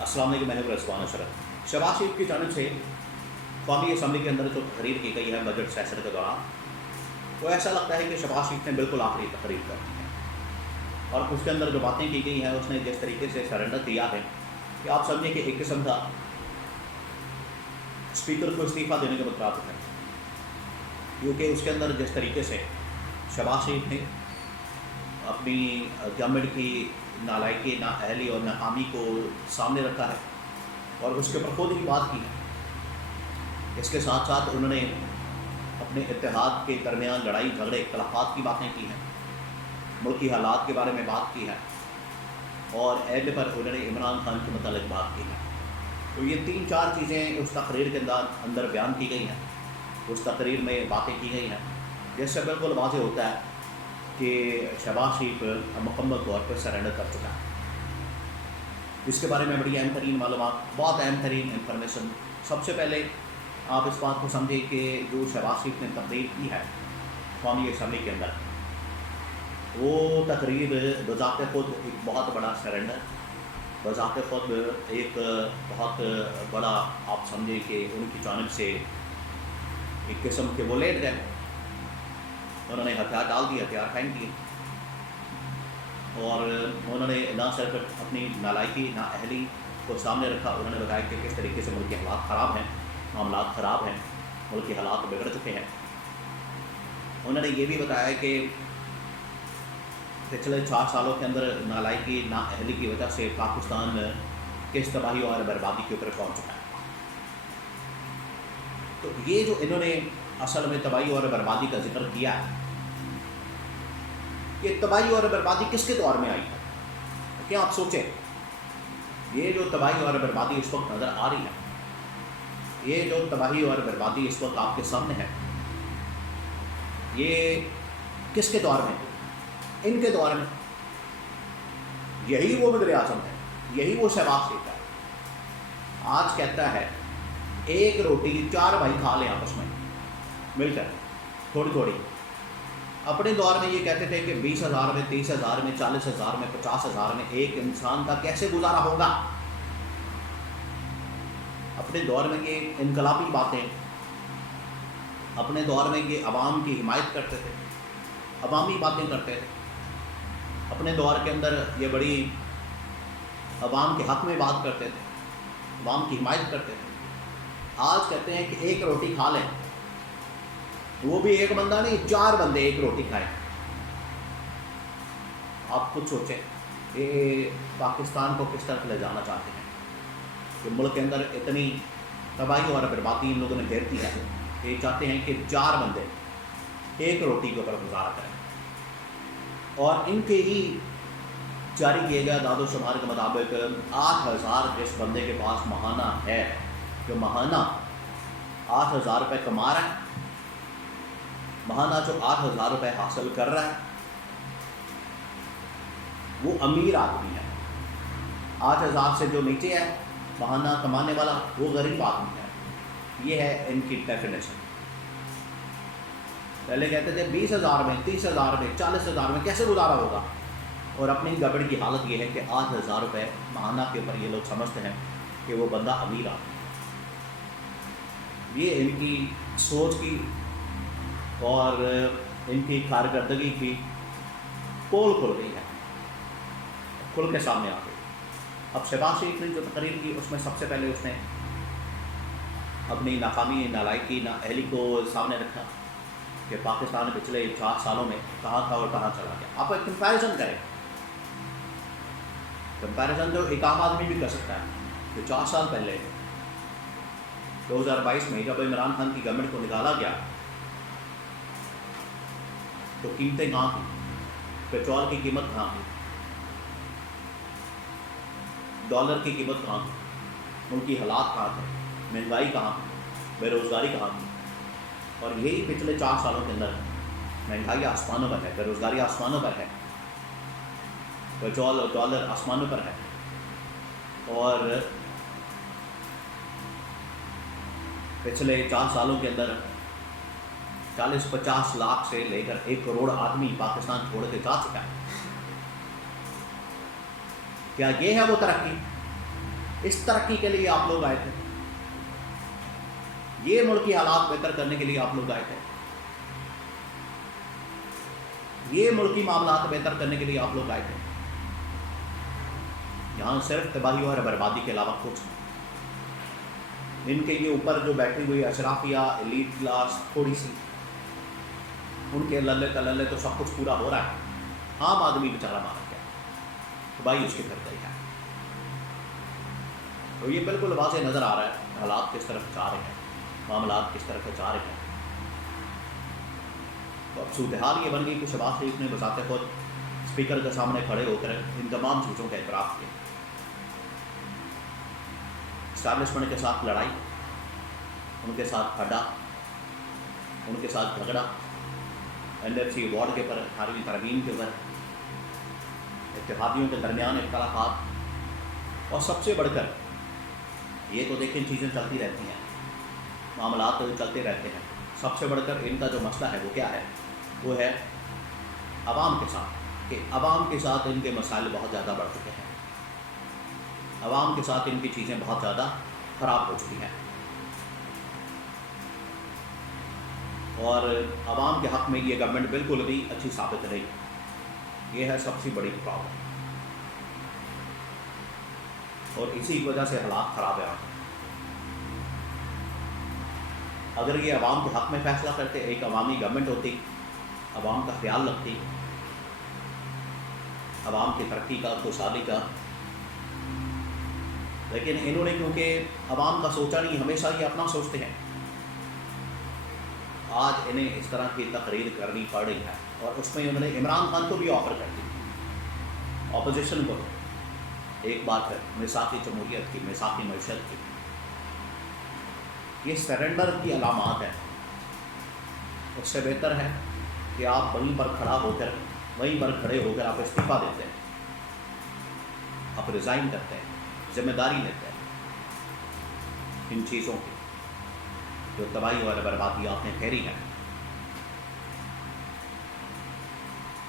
अस्सलाम वालेकुम, मैं रज़वान अशरफ। शहबाज शरीफ की जानिब से कौमी असम्बली के अंदर जो तकरीर की गई है बजट सेशन के दौरान, वो ऐसा लगता है कि शहबाज शरीफ ने बिल्कुल आखिरी तकरीर कर दी है और उसके अंदर जो बातें की गई हैं उसने जिस तरीके से सरेंडर दिया है कि आप समझें कि एक किस्म का स्पीकर को इस्तीफ़ा देने के मुताबिक है, क्योंकि उसके अंदर जिस तरीके से शहबाज शरीफ ने अपनी गवर्नमेंट की नालायकी, नाअहली और नाकामी को सामने रखा है और उसके ऊपर खुद ही बात की है। इसके साथ साथ उन्होंने अपने इत्तेहाद के दरमियान लड़ाई झगड़े इख्तलाफात की बातें की हैं, मुल्की हालात के बारे में बात की है और एंड पर उन्होंने इमरान खान के मतलब बात की है। तो ये 3-4 चीज़ें उस तकरीर के अंदर बयान की गई हैं, उस तकरीर में बातें की गई हैं, जिससे बिल्कुल वाज़ेह होता है कि शहबाज शरीफ मुकम्मल तौर पर सरेंडर कर चुका है। इसके बारे में बड़ी अहम तरीन मालूमात, बहुत अहम तरीन इंफॉर्मेशन। सबसे पहले आप इस बात को समझें कि जो शहबाज शरीफ ने तकरीर की है कौमी असम्बली के अंदर, वो तकरीर बज़ाते ख़ुद एक बहुत बड़ा सरेंडर, बज़ाते ख़ुद एक बहुत बड़ा, आप समझें कि उनकी जानिब से एक किस्म के वो लेट गए, उन्होंने हथियार डाल दिए, हथियार फेंक दिए और उन्होंने ना सिर्फ अपनी नालायकी, नाअहली को सामने रखा, उन्होंने बताया कि किस तरीके से मुल्क के हालात ख़राब हैं, मामलात ख़राब हैं, मुल्क के हालात बिगड़ चुके हैं। उन्होंने ये भी बताया कि पिछले 4 सालों के अंदर नालायकी, नाअहली की वजह से पाकिस्तान किस तबाही और बर्बादी के ऊपर पहुँच चुका है। तो ये जो इन्होंने असल में तबाही और बर्बादी का जिक्र किया है, ये तबाही और बर्बादी किसके दौर में आई है? तो क्या आप सोचें, ये जो तबाही और बर्बादी इस वक्त नज़र आ रही है, ये जो तबाही और बर्बादी इस वक्त आपके सामने है, ये किसके दौर में? इनके दौर में। यही वो वज़ीर आज़म है, यही वो शहबाज शरीफ है। आज कहता है एक रोटी 4 भाई खा लें आपस में मिलकर, थोड़ी थोड़ी। अपने दौर में ये कहते थे कि 20,000 में, 30,000 में, 40,000 में, 50,000 में एक इंसान का कैसे गुजारा होगा। अपने दौर में ये इनकलाबी बातें, अपने दौर में ये अवाम की हिमायत करते थे, अवामी बातें करते थे। अपने दौर के अंदर ये बड़ी अवाम के हक़ में बात करते थे, अवाम की हिमायत करते थे। आज कहते हैं कि एक रोटी खा लें, वो भी एक बंदा नहीं, 4 बंदे एक रोटी खाएं। आप खुद सोचें ये पाकिस्तान को किस तरफ ले जाना चाहते हैं कि मुल्क के अंदर इतनी तबाही और बर्बादी इन लोगों ने घेर दी है। ये चाहते हैं कि 4 बंदे एक रोटी के ऊपर गुजारा करें और इनके ही जारी किए गए दादो शुमार के मुताबिक 8,000 जिस बंदे के पास महाना है, जो महाना 8,000 रुपये कमा रहा है, महाना जो 8,000 रुपये हासिल कर रहा है, वो अमीर आदमी है। 8,000 से जो नीचे है महाना कमाने वाला, वो गरीब आदमी है। ये है इनकी डेफिनेशन। पहले कहते थे 20,000 में, 30,000 में, 40,000 में कैसे गुजारा होगा, और अपनी गड़बड़ की हालत ये है कि 8,000 रुपये महाना के ऊपर ये लोग समझते हैं कि वो बंदा अमीर आदमी है। ये इनकी सोच की और इनकी कारकर्दगी की पोल खुल गई है, खुल के सामने आ गई। अब शहबाज शरीफ ने जो तकरीर की उसमें सबसे पहले उसने अपनी नाकामी, नालायकी, नाअहली को सामने रखा कि पाकिस्तान पिछले 4 सालों में कहाँ था और कहाँ चला गया। आप एक कंपैरिजन करें, कंपैरिजन जो एक आम आदमी भी कर सकता है कि 4 साल पहले 2022 में जब इमरान खान की गवर्नमेंट को निकाला गया तो कीमतें कहाँ थी, पेट्रोल की कीमत कहाँ थी, डॉलर की कीमत कहाँ थी, उनकी हालात कहाँ थे, महंगाई कहाँ थी, बेरोज़गारी कहाँ थी। और यही पिछले 4 सालों के अंदर महंगाई आसमानों पर है, बेरोज़गारी आसमानों पर है, पेट्रोल और डॉलर आसमानों पर है। और पिछले 4 सालों के अंदर 40-50 लाख से लेकर 1 करोड़ आदमी पाकिस्तान छोड़ के जा चुका है। क्या ये है वो तरक्की? اس ترقی کے لیے آپ لوگ آئے تھے، یہ ملکی حالات بہتر کرنے کے لیے آپ لوگ آئے تھے، یہ ملکی معاملات بہتر کرنے کے لیے آپ لوگ آئے تھے. یہاں صرف تباہی اور بربادی کے علاوہ کچھ نہیں. ان کے یہ اوپر جو بیٹھی ہوئی اشرافیہ ایلیٹ کلاس تھوڑی سی، ان کے للے تللے تو سب کچھ پورا ہو رہا ہے. عام آدمی بیچارہ مارا گیا، تباہی اس کے گھر گئی ہے. تو یہ بالکل واضح نظر آ رہا ہے حالات کس طرف جا رہے ہیں، معاملات کس طرف جا رہے ہیں. تو اب صورتحال یہ بن گئی کہ شہباز شریف نے بذات خود اسپیکر کے سامنے کھڑے ہو کر ان تمام چیزوں کا اعتراف کیا. اسٹیبلشمنٹ کے ساتھ لڑائی، ان کے ساتھ کھڑا، ان کے ساتھ جھگڑا، NLC ایوارڈ کے اوپر، 18ویں ترمیم کے اوپر، اتحادیوں کے درمیان اختلافات، اور سب سے بڑھ کر یہ تو دیکھیں چیزیں چلتی رہتی ہیں، معاملات تو چلتے رہتے ہیں. سب سے بڑھ کر ان کا جو مسئلہ ہے وہ کیا ہے؟ وہ ہے عوام کے ساتھ، کہ عوام کے ساتھ ان کے مسائل بہت زیادہ بڑھ چکے ہیں، عوام کے ساتھ ان کی چیزیں بہت زیادہ خراب ہو چکی ہیں، اور عوام کے حق میں یہ گورنمنٹ بالکل بھی اچھی ثابت نہیں. یہ ہے سب سے بڑی پرابلم، اور اسی وجہ سے حالات خراب ہیں. اگر یہ عوام کے حق میں فیصلہ کرتے، ایک عوامی گورنمنٹ ہوتی، عوام کا خیال رکھتی، عوام کی ترقی کا، خوشحالی کا، لیکن انہوں نے کیونکہ عوام کا سوچا نہیں، ہمیشہ یہ اپنا سوچتے ہیں. آج انہیں اس طرح کی تقریر کرنی پڑ رہی ہے، اور اس میں انہوں نے عمران خان کو بھی آفر کر دی، اپوزیشن کو، ایک بار پھر میثاق جمہوریت کی، میثاق معیشت کی. یہ سرنڈر کی علامات ہیں. اس سے بہتر ہے کہ آپ وہیں پر کھڑا ہو کر، وہیں پر کھڑے ہو کر آپ استعفیٰ دیتے ہیں، آپ ریزائن کرتے ہیں، ذمہ داری لیتے ہیں ان چیزوں کی جو تباہی اور بربادی آپ نے پھیری ہے.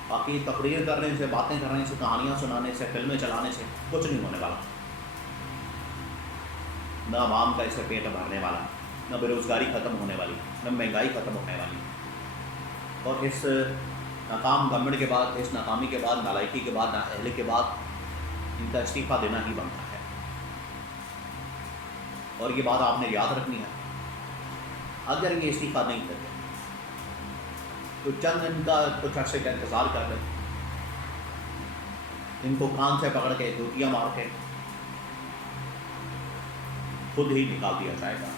باقی تقریر کرنے سے، باتیں کرنے سے، کہانیاں سنانے سے، فلمیں چلانے سے کچھ نہیں ہونے والا. نہ عوام کا اس سے پیٹ بھرنے والا، نہ بے روزگاری ختم ہونے والی، نہ مہنگائی ختم ہونے والی. اور اس ناکام گورنمنٹ کے بعد، اس ناکامی کے بعد، نالائکی کے بعد، نااہلی کے بعد ان کا استعفیٰ دینا ہی بنتا ہے. اور یہ بات آپ نے یاد رکھنی ہے، اگر یہ استعفیٰ نہیں کرتے تو چند ان کا کچھ عرصے کا انتظار کر لیں، ان کو کان سے پکڑ کے، جوتیاں مار کے خود ہی نکال دیا جائے گا.